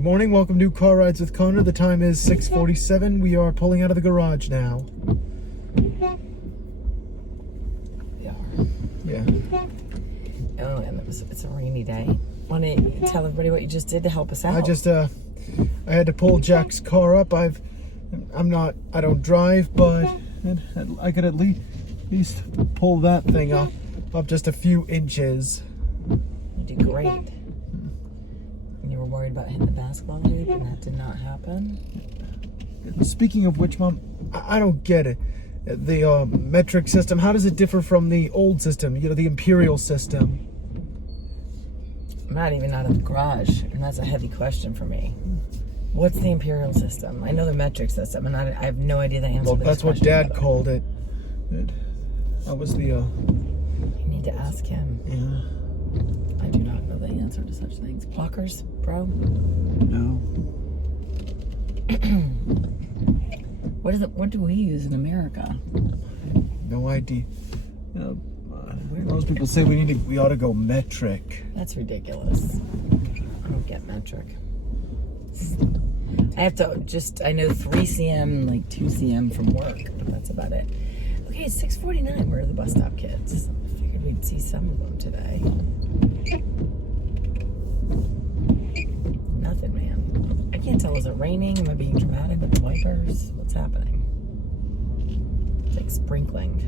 Morning, welcome to Car Rides with Connor. The time is 6:47. We are pulling out of the garage now. Yeah. Oh, and it's a rainy day. Want to tell everybody what you just did to help us out? I had to pull Jack's car up. I don't drive, but I could at least pull that thing up just a few inches. You did great. And you were worried about hitting the basketball hoop, and that did not happen. Speaking of which, Mom, I don't get it. The metric system, how does it differ from the old system, the imperial system? I'm not even out of the garage, and that's a heavy question for me. What's the imperial system? I know the metric system, and I have no idea the answer to this That's what question, Dad called it. That was the... You need to ask him. Yeah. I do not know the answer to such things. Blockers, bro? No. What do we use in America? No idea. Most people say we ought to go metric. That's ridiculous. I don't get metric. I know 3 cm, like 2 cm from work, but that's about it. Okay, it's 6:49. Where are the bus stop kids? I figured we'd see some of them today. Nothing, man. I can't tell. Is it raining? Am I being dramatic with the wipers? What's happening? It's like sprinkling.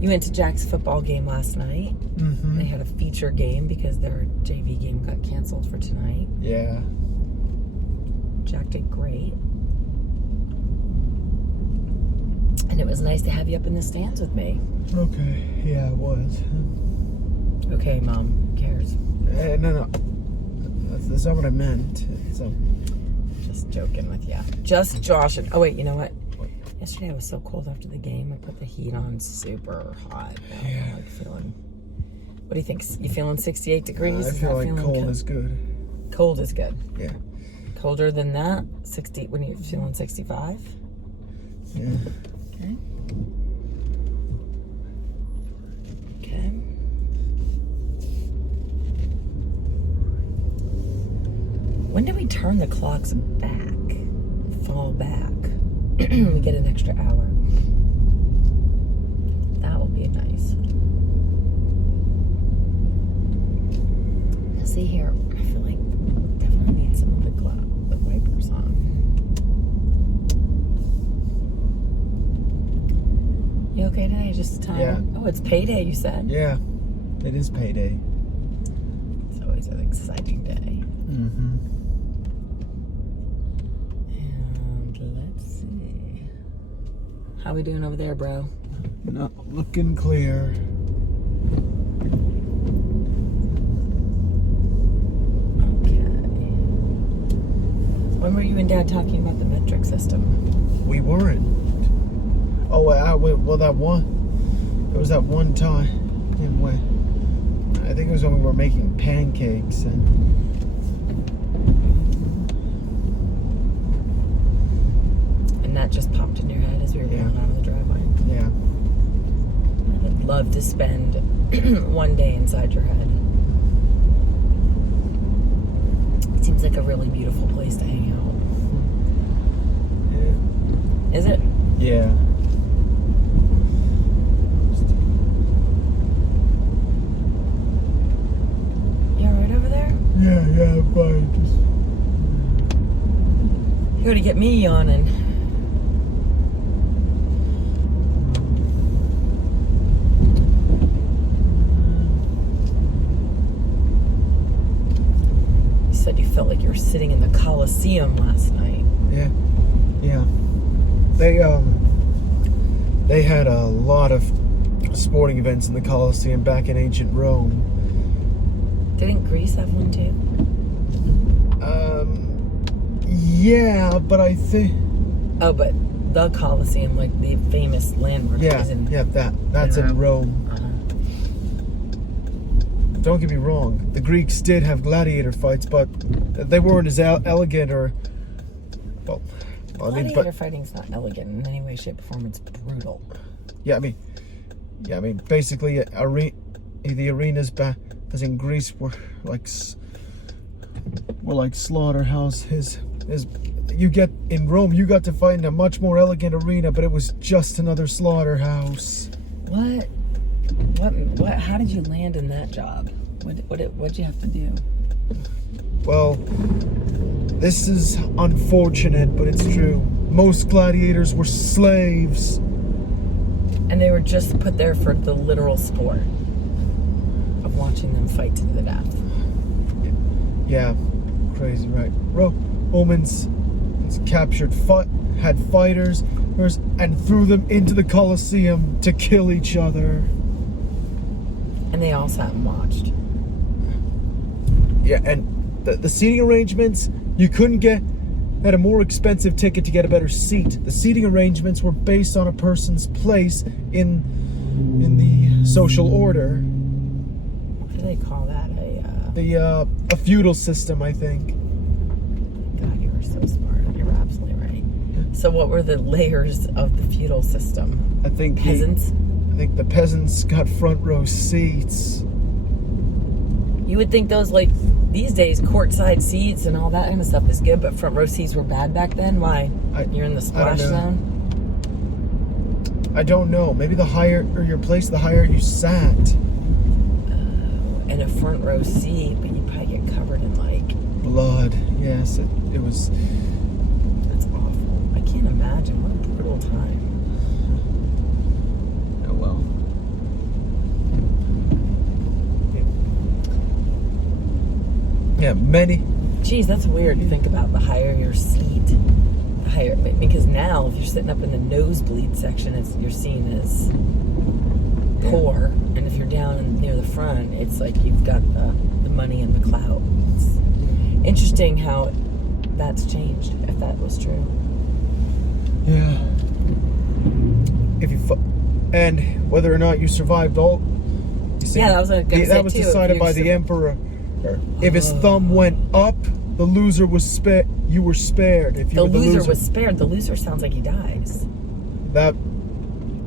You went to Jack's football game last night. Mm-hmm. They had a feature game because their JV game got canceled for tonight. Yeah. Jack did great. And it was nice to have you up in the stands with me. Okay. Yeah, it was. Okay, Mom. Who cares? No. That's not what I meant. Just joking with you. Just joshing. Oh, wait, you know what? Yesterday I was so cold after the game. I put the heat on super hot. Now Yeah. I'm like feeling... What do you think? You feeling 68 degrees? I feel like cold is good. Cold is good. Yeah. Colder than that? 60, when you're feeling 65? Yeah. Okay. Okay. When do we turn the clocks back? Fall back? We get an extra hour. That will be nice. Now see here, I feel like definitely need some of the wipers on. You okay today? Just tired? Yeah. Oh, it's payday, you said? Yeah. It is payday. It's always an exciting day. Mm-hmm. How we doing over there, bro? Not looking clear. Okay. When were you and Dad talking about the metric system? We weren't. Oh, well, there was that one time when I think it was when we were making pancakes And that just popped in your head as we were going out of the driveway. Yeah. I'd love to spend one day inside your head. It seems like a really beautiful place to hang out. Yeah. Is it? Yeah. You alright over there? Yeah, fine. You gotta get me yawning. You felt like you were sitting in the Coliseum last night. Yeah. They had a lot of sporting events in the Coliseum back in ancient Rome. Didn't Greece have one too? Yeah, but I think... Oh, but the Coliseum, like the famous landmark, is in... Yeah, that's in Rome. Don't get me wrong, the Greeks did have gladiator fights, but they weren't as elegant or... Well, gladiator fighting's not elegant in any way, shape, or form. It's brutal. Yeah, I mean, basically, the arenas back as in Greece were like were like slaughterhouse. His you get in Rome, you got to fight in a much more elegant arena, but it was just another slaughterhouse. What? How did you land in that job? What'd you have to do? Well, this is unfortunate, but it's true. Most gladiators were slaves. And they were just put there for the literal sport of watching them fight to the death. Yeah, crazy, right? Romans captured, had fighters, and threw them into the Colosseum to kill each other. And they all sat and watched. Yeah, and the seating arrangements, you couldn't had a more expensive ticket to get a better seat. The seating arrangements were based on a person's place in the social order. What do they call that? A feudal system, I think. God, you are so smart. You're absolutely right. So what were the layers of the feudal system? I think Peasants? I think the peasants got front row seats. You would think those, like, these days, courtside seats and all that kind of stuff is good, but front row seats were bad back then? Why? You're in the splash zone? I don't know. Maybe the higher your place, the higher you sat. In a front row seat, but you'd probably get covered in, like... blood. Yes, it was... That's awful. I can't imagine. What a brutal time. Oh, well. Yeah, many. Geez, that's weird to think about. The higher your seat, the higher, because now if you're sitting up in the nosebleed section, you're seen as poor, and if you're down near the front, it's like you've got the money and the clout. It's interesting how that's changed, if that was true. Yeah. And whether or not you survived all. You see, yeah, that was that was decided by the emperor. If his thumb went up, the loser was spared. You were spared. If you the loser was spared. The loser sounds like he dies.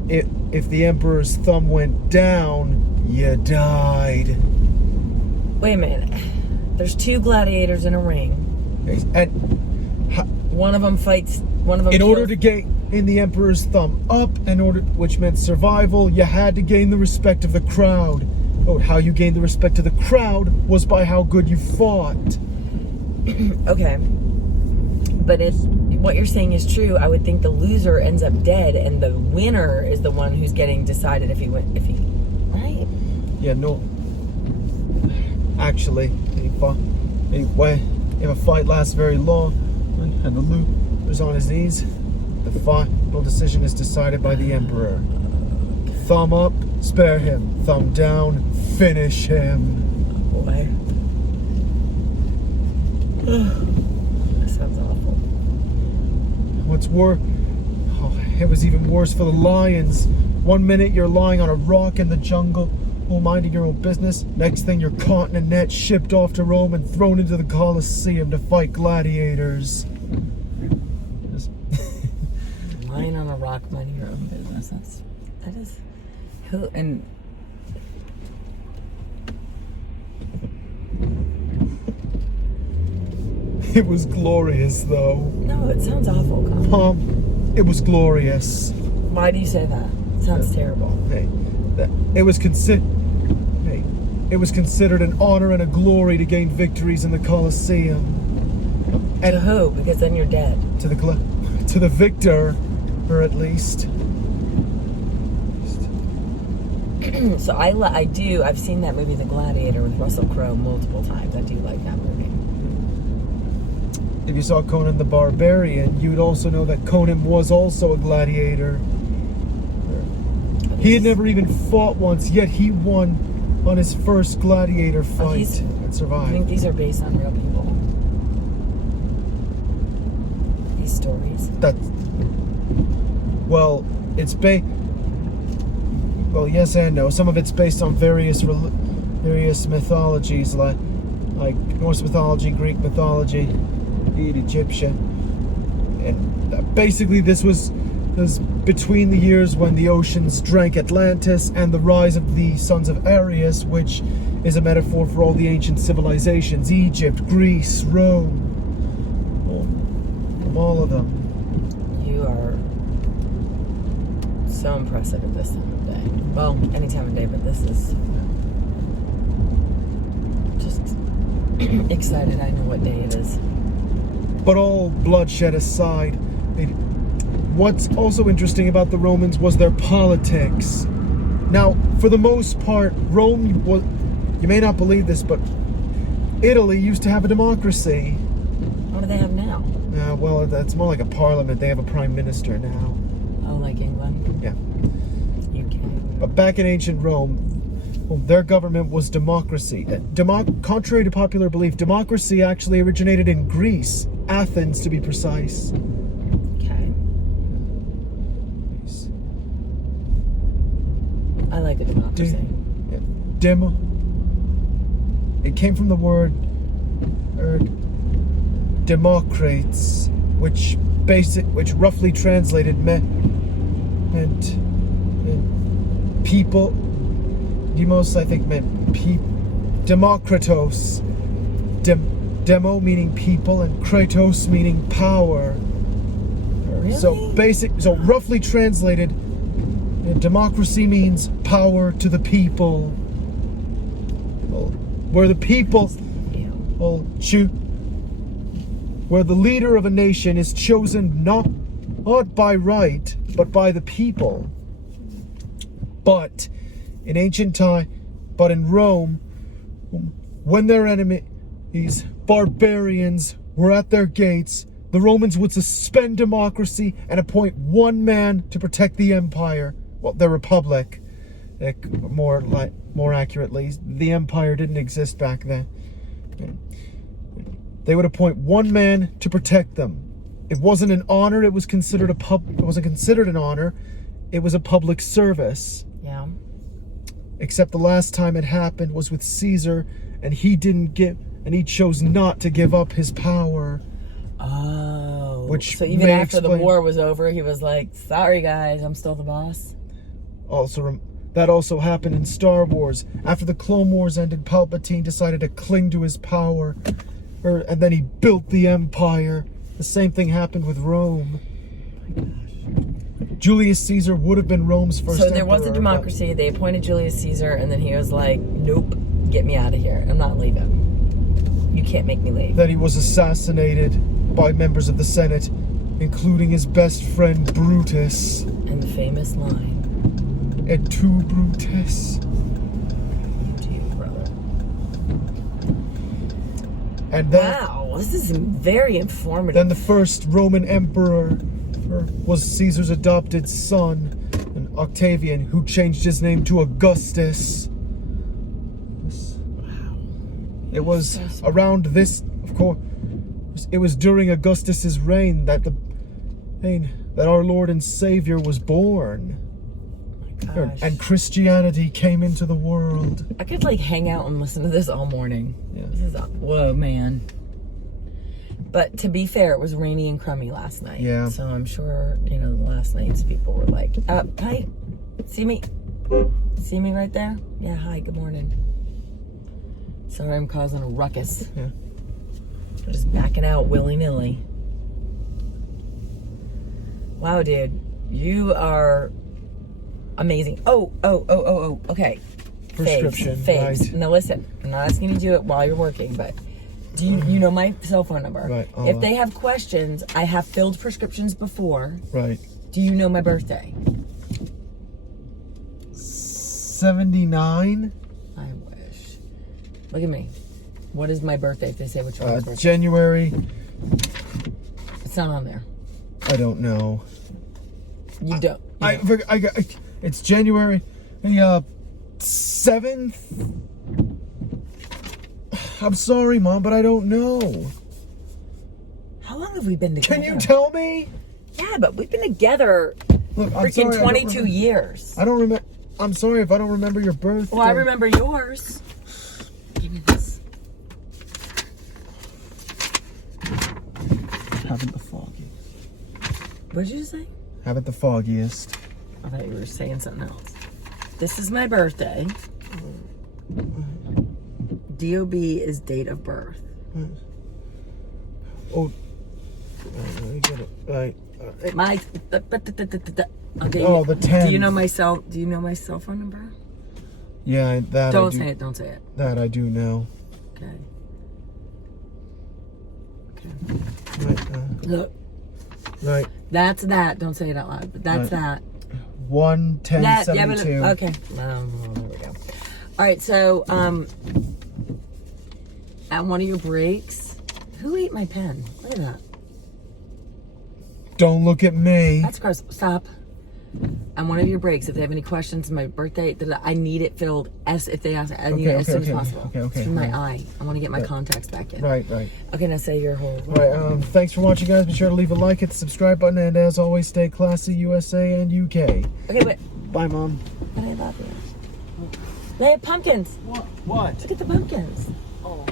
If the emperor's thumb went down, you died. Wait a minute. There's two gladiators in a ring. And one of them fights. One of them. In order to gain the emperor's thumb up, which meant survival, you had to gain the respect of the crowd. Oh, how you gained the respect of the crowd was by how good you fought. Okay. But if what you're saying is true, I would think the loser ends up dead, and the winner is the one who's getting decided if he right? Yeah, no. Actually, if a fight lasts very long, and the loser's on his knees, the final decision is decided by the emperor. Thumb up, spare him. Thumb down, finish him. Boy. That sounds awful. What's worse? Oh, it was even worse for the lions. One minute you're lying on a rock in the jungle, minding your own business. Next thing you're caught in a net, shipped off to Rome, and thrown into the Colosseum to fight gladiators. Lying on a rock, minding your own business. That is. Who and. It was glorious, though. No, it sounds awful, Colin. It was glorious. Why do you say that? It sounds terrible. Hey, it was considered an honor and a glory to gain victories in the Colosseum. And to who? Because then you're dead. To the victor, or at least. So I've seen that movie, The Gladiator, with Russell Crowe multiple times. I do like that movie. If you saw Conan the Barbarian, you would also know that Conan was also a gladiator. He had never even fought once, yet he won on his first gladiator fight and survived. I think these are based on real people. These stories. Well, yes and no. Some of it's based on various mythologies, like Norse mythology, Greek mythology, Egyptian. And basically this was between the years when the oceans drank Atlantis and the rise of the sons of Ares, which is a metaphor for all the ancient civilizations: Egypt, Greece, Rome, all of them. You are so impressive at this time of day. Well, any time of day, but this is just excited. I know what day it is. But all bloodshed aside, what's also interesting about the Romans was their politics. Now, for the most part, Rome was, you may not believe this, but Italy used to have a democracy. What do they have now? Well, that's more like a parliament. They have a prime minister now. Oh, like England? Yeah. UK. But back in ancient Rome, their government was democracy. Contrary to popular belief, democracy actually originated in Greece, Athens to be precise. Okay. I like a democracy. Demo. It came from the word Democrates, which roughly translated meant people. Demos, I think, meant Demokratos. Demo meaning people, and kratos meaning power. Really? So roughly translated, democracy means power to the people. Where the people where the leader of a nation is chosen not by right, but by the people. But in ancient time, but in Rome, when their enemies, barbarians, were at their gates, the Romans would suspend democracy and appoint one man to protect the empire. Well, the republic, more accurately. The empire didn't exist back then. They would appoint one man to protect them. It wasn't an honor. It was considered it wasn't considered an honor. It was a public service. Yeah. Except the last time it happened was with Caesar, and he chose not to give up his power. Oh. Which so even after the war was over, he was like, "Sorry guys, I'm still the boss." That also happened in Star Wars. After the Clone Wars ended, Palpatine decided to cling to his power, and then he built the empire. The same thing happened with Rome. Oh my gosh. Julius Caesar would have been Rome's first emperor. So there was a democracy. They appointed Julius Caesar, and then he was like, "Nope, get me out of here. I'm not leaving. You can't make me leave." Then he was assassinated by members of the Senate, including his best friend Brutus. And the famous line, "Et tu, Brutus?" To you, brother. And then, wow, this is very informative. Then the first Roman emperor was Caesar's adopted son, Octavian, who changed his name to Augustus. Wow. It was around this, of course, it was during Augustus's reign that our Lord and Savior was born. Gosh. And Christianity came into the world. I could hang out and listen to this all morning. Yeah. This is whoa, man. But to be fair, it was rainy and crummy last night. Yeah. So I'm sure, last night's people were like, hi, see me? See me right there? Yeah, hi, good morning. Sorry I'm causing a ruckus. Yeah. I'm just backing out willy-nilly. Wow, dude. You are amazing. Oh, okay. Prescription. Faves. Right. Now listen, I'm not asking you to do it while you're working, but do you know my cell phone number? Right. If they have questions, I have filled prescriptions before. Right. Do you know my birthday? 79? I wish. Look at me. What is my birthday if they say which one? January. It's not on there. I don't know. You don't. It's January 7th. I'm sorry, Mom, but I don't know. How long have we been together? Can you tell me? Yeah, but we've been together freaking 22 years. I don't remember. I'm sorry if I don't remember your birthday. Well, I remember yours. Give me this. Haven't the foggiest. What did you say? Haven't the foggiest. I thought you were saying something else. This is my birthday. DOB is date of birth. Oh, let me get it right. My okay. Oh, the 10. Do you know my cell phone number? Yeah, that Don't I do. say it. Don't say it. That I do know. Okay. Right. Look. Right. That's that. Don't say it out loud. But that's that. 11072. Okay. There we go. All right. So, at one of your breaks, who ate my pen? Look at that. Don't look at me. That's gross. Stop. On one of your breaks, if they have any questions, my birthday, I need it filled. If they ask, I need it as soon as possible. Okay. It's from my eye. I want to get my contacts back in. Right. Okay, now say your whole. Right. Thanks for watching, guys. Be sure to leave a like, hit the subscribe button, and as always, stay classy, USA and UK. Okay, but. Bye, Mom. But I love you. They have pumpkins. What? Look at the pumpkins. Oh.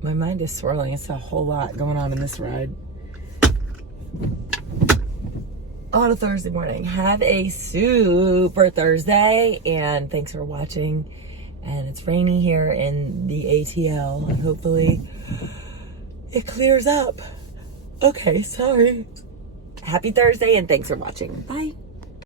My mind is swirling. It's a whole lot going on in this ride. On a Thursday morning. Have a super Thursday, and thanks for watching. And it's rainy here in the ATL, and hopefully it clears up. Okay, sorry. Happy Thursday, and thanks for watching. Bye.